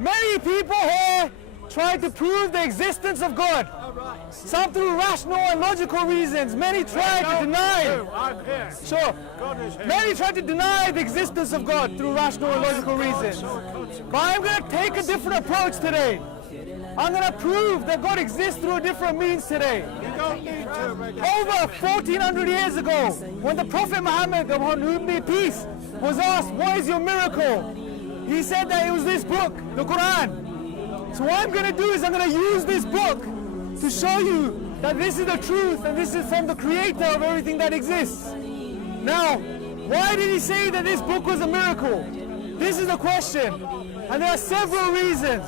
Many people here try to prove the existence of God. Some through rational and logical reasons. Many try to deny. Sure. Many try to deny the existence of God through rational and logical reasons. But I'm going to take a different approach today. I'm going to prove that God exists through a different means today. Over 1400 years ago, when the Prophet Muhammad, upon whom be peace, was asked, what is your miracle? He said that it was this book, the Quran. So what I'm going to do is I'm going to use this book to show you that this is the truth and this is from the creator of everything that exists. Now, why did he say that this book was a miracle? This is the question. And there are several reasons.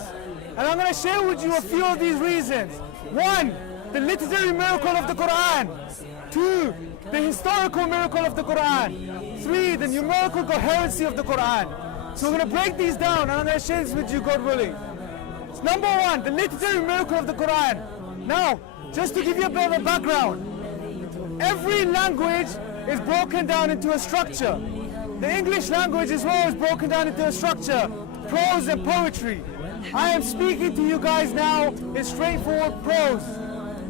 And I'm going to share with you a few of these reasons. One, the literary miracle of the Quran. Two, the historical miracle of the Quran. Three, the numerical coherency of the Quran. So we're going to break these down and I'm going to share this with you, God willing. So number one, the literary miracle of the Quran. Now, just to give you a bit of a background, every language is broken down into a structure. The English language as well is broken down into a structure, prose and poetry. I am speaking to you guys now in straightforward prose.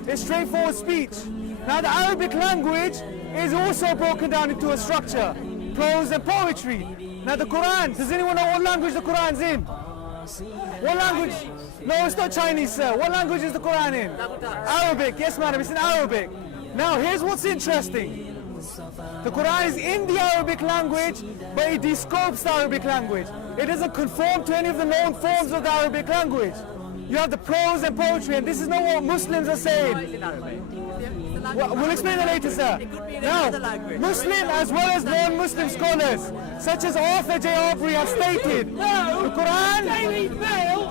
It's straightforward speech. Now the Arabic language is also broken down into a structure, prose and poetry. Now the Quran, does anyone know what language the Quran's in? What language? No, it's not Chinese, sir. What language is the Quran in? Arabic, yes madam, it's in Arabic. Now here's what's interesting. The Quran is in the Arabic language, but it descopes the Arabic language. It doesn't conform to any of the known forms of the Arabic language. You have the prose and poetry, and this is not what Muslims are saying. We'll explain that later, sir. Now, Muslim as well as non-Muslim scholars, such as Arthur J. Aubrey, have stated the Quran.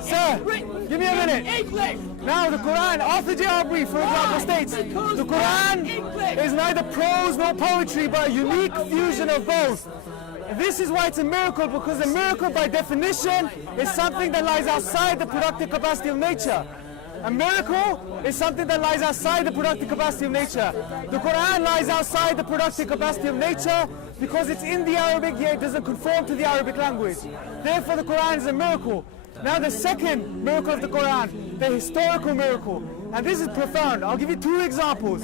Sir, give me a minute. Now, the Quran, Arthur J. Aubrey, for example, states the Quran is neither prose nor poetry, but a unique fusion of both. This is why it's a miracle, because a miracle by definition is something that lies outside the productive capacity of nature. A miracle is something that lies outside the productive capacity of nature. The Quran lies outside the productive capacity of nature because it's in the Arabic, yet it doesn't conform to the Arabic language. Therefore the Quran is a miracle. Now the second miracle of the Quran, the historical miracle. And this is profound. I'll give you two examples.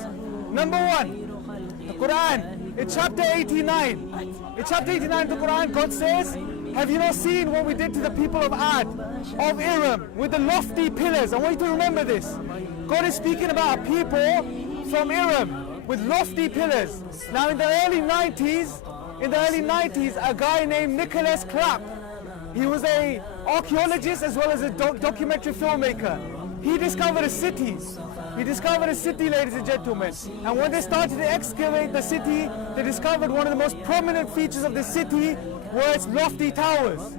Number one, the Quran, in chapter 89. In chapter 89 of the Quran, God says, have you not seen what we did to the people of Ad, of Iram, with the lofty pillars? I want you to remember this. God is speaking about a people from Iram with lofty pillars. Now in the early 90s, a guy named Nicholas Clapp, he was an archaeologist as well as a documentary filmmaker. He discovered a city. He discovered a city, ladies and gentlemen. And when they started to excavate the city, they discovered one of the most prominent features of the city were its lofty towers.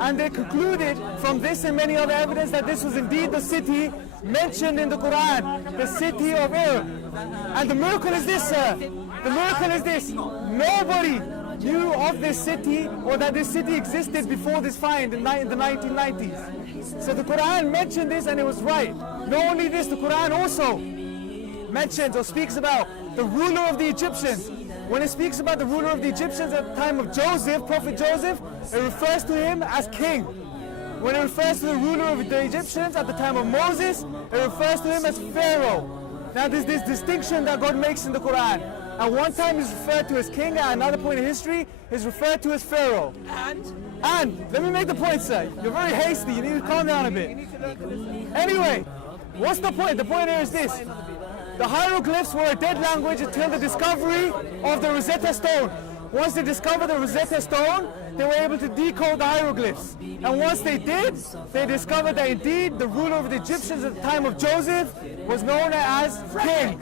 And they concluded from this and many other evidence that this was indeed the city mentioned in the Quran, the city of Iram. And the miracle is this, sir. The miracle is this. Nobody knew of this city or that this city existed before this find in the 1990s. So the Quran mentioned this and it was right. Not only this, the Quran also mentions or speaks about the ruler of the Egyptians. When it speaks about the ruler of the Egyptians at the time of Joseph, Prophet Joseph, it refers to him as king. When it refers to the ruler of the Egyptians at the time of Moses, it refers to him as Pharaoh. Now there's this distinction that God makes in the Quran. At one time he's referred to as king, at another point in history he's referred to as Pharaoh. And let me make the point, sir. You're very hasty, you need to calm down a bit. Anyway, what's the point? The point here is this. The hieroglyphs were a dead language until the discovery of the Rosetta Stone. Once they discovered the Rosetta Stone, they were able to decode the hieroglyphs. And once they did, they discovered that indeed the ruler of the Egyptians at the time of Joseph was known as king.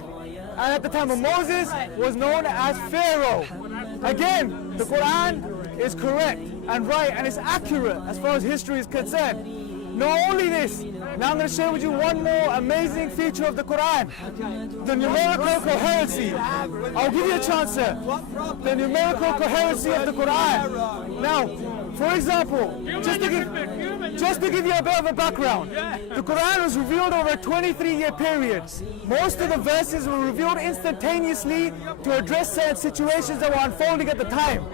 And at the time of Moses was known as Pharaoh. Again, the Quran is correct and right and it's accurate as far as history is concerned. Not only this, now I'm going to share with you one more amazing feature of the Quran, the numerical coherency. I'll give you a chance, sir. The numerical coherency of the Quran. Now, for example, just to give you a bit of a background, the Quran was revealed over a 23-year period. Most of the verses were revealed instantaneously to address certain situations that were unfolding at the time.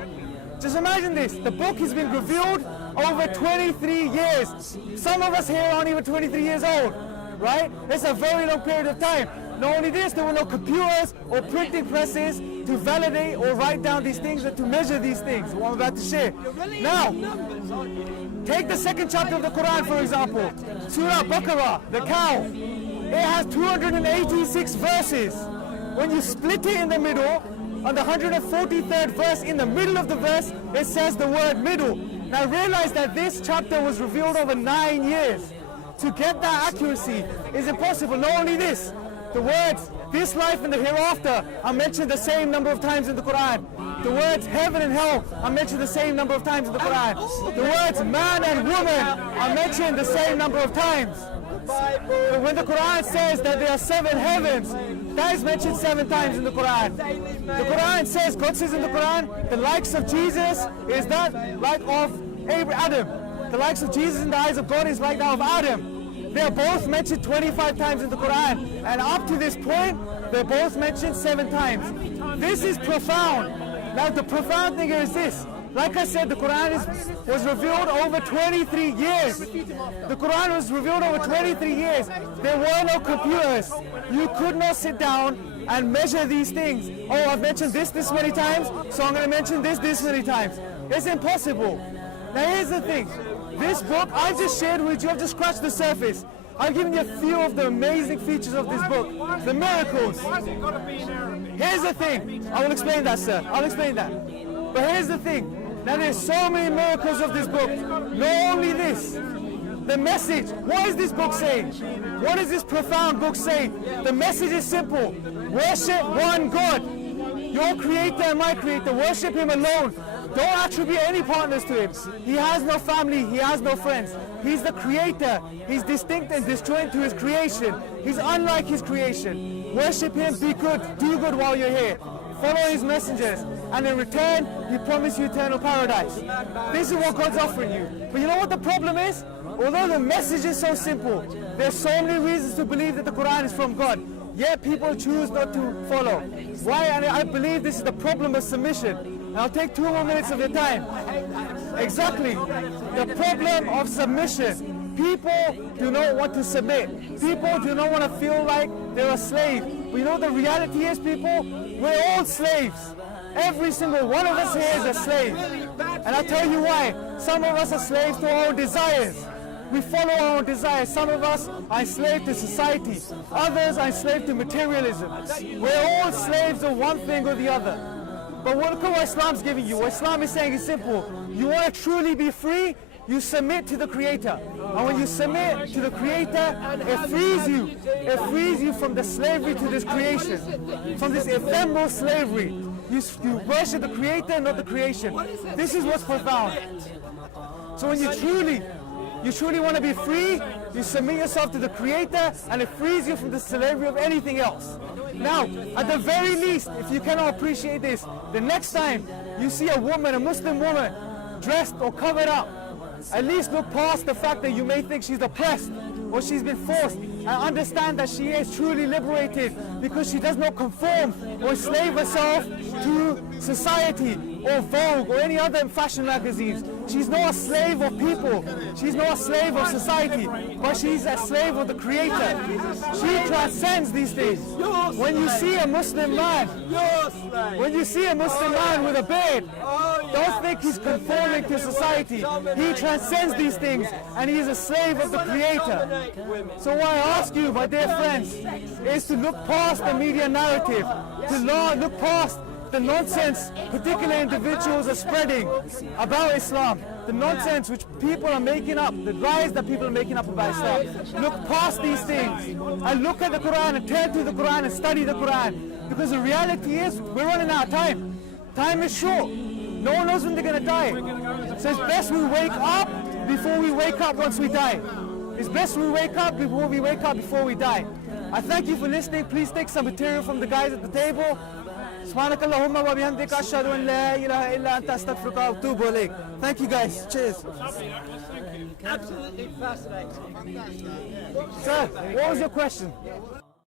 Just imagine this, the book has been revealed over 23 years. Some of us here aren't even 23 years old, right? It's a very long period of time. Not only this, there were no computers or printing presses to validate or write down these things and to measure these things, what I'm about to share. Now, take the second chapter of the Quran, for example. Surah Baqarah, the cow. It has 286 verses. When you split it in the middle, on the 143rd verse, in the middle of the verse, it says the word middle. Now realize that this chapter was revealed over 9 years. To get that accuracy is impossible. Not only this, the words this life and the hereafter are mentioned the same number of times in the Quran. The words heaven and hell are mentioned the same number of times in the Quran. The words man and woman are mentioned the same number of times. But when the Quran says that there are 7 heavens, that is mentioned 7 times in the Quran. The Quran says, God says in the Quran, the likes of Jesus is that like of Adam. The likes of Jesus in the eyes of God is like that of Adam. They are both mentioned 25 times in the Quran, and up to this point, they're both mentioned 7 times. This is profound. Now the profound thing is this. Like I said, the Quran was revealed over 23 years. The Quran was revealed over 23 years. There were no computers. You could not sit down and measure these things. Oh, I've mentioned this many times, so I'm going to mention this many times. It's impossible. Now here's the thing. This book I just shared with you, I've just scratched the surface. I've given you a few of the amazing features of this book, the miracles. Here's the thing. I will explain that, sir. I'll explain that. But here's the thing. Now there's so many miracles of this book. Not only this, the message. What is this book saying? What does this profound book say? The message is simple. Worship one God. Your creator and my creator. Worship him alone. Don't attribute any partners to him. He has no family, he has no friends. He's the creator. He's distinct and disjoint to his creation. He's unlike his creation. Worship him, be good, do good while you're here. Follow his messengers. And in return, he promised you eternal paradise. This is what God's offering you. But you know what the problem is? Although the message is so simple, there's so many reasons to believe that the Quran is from God. Yet people choose not to follow. Why? And I believe this is the problem of submission. I'll take 2 more minutes of your time. Exactly. The problem of submission. People do not want to submit. People do not want to feel like they're a slave. But you know the reality is, people, we're all slaves. Every single one of us here is a slave. And I'll tell you why. Some of us are slaves to our own desires. We follow our own desires. Some of us are enslaved to society. Others are enslaved to materialism. We're all slaves of one thing or the other. But look at what Islam's giving you. What Islam is saying is simple. You want to truly be free, you submit to the Creator. And when you submit to the Creator, it frees you. It frees you from the slavery to this creation. From this ephemeral slavery. You worship the Creator, not the creation. This is what's profound. So when you truly want to be free, you submit yourself to the Creator, and it frees you from the slavery of anything else. Now, at the very least, if you cannot appreciate this, the next time you see a woman, a Muslim woman, dressed or covered up, at least look past the fact that you may think she's oppressed or she's been forced, and understand that she is truly liberated because she does not conform or enslave herself to society or Vogue or any other fashion magazines. She's not a slave of people. She's not a slave of society, but she's a slave of the Creator. She transcends these things. When you see a Muslim man, with a beard, don't think he's conforming to society. He transcends these things, and he is a slave of the Creator. So what I ask you, my dear friends, is to look past the media narrative, to look past the nonsense particular individuals are spreading about Islam, the nonsense which people are making up, the lies that people are making up about Islam. Look past these things and look at the Quran and turn to the Quran and study the Quran, because the reality is we're running out of time. Time is short. No one knows when they're going to die. So it's best we wake up before we wake up once we die. It's best we wake up before we wake up before we die. I thank you for listening. Please take some material from the guys at the table. سبحانك اللهم وبحمدك أشهد أن لا إله إلا أنت أستغفرك وأتوب إليك. Thank you guys. Cheers. Absolutely fascinating. Sir, what was your question?